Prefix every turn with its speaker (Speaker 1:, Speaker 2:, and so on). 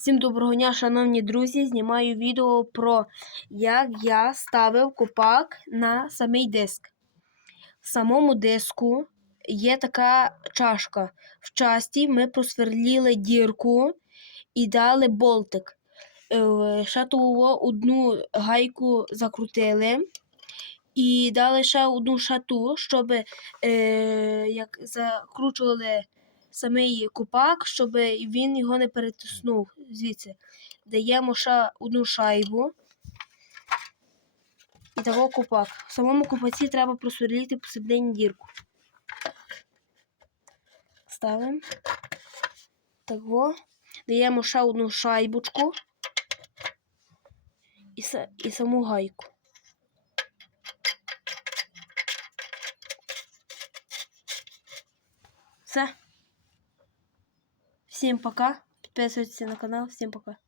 Speaker 1: Всім доброго дня, шановні друзі! Знімаю відео про як я ставив копак на самий диск. В самому диску є така чашка. В часті ми просверліли дірку і дали болтик. Е, Ще одну гайку закрутили. І дали ще одну шату, щоб е, як закручували самий купак, щоб він його не перетиснув звідси. Даємо ще одну шайбу. І того купак. Самому купаці треба просверлити посередині дірку. Ставимо. Того. Даємо ще одну шайбочку і, і саму гайку. Все. Всем пока. Подписывайтесь на канал. Всем пока.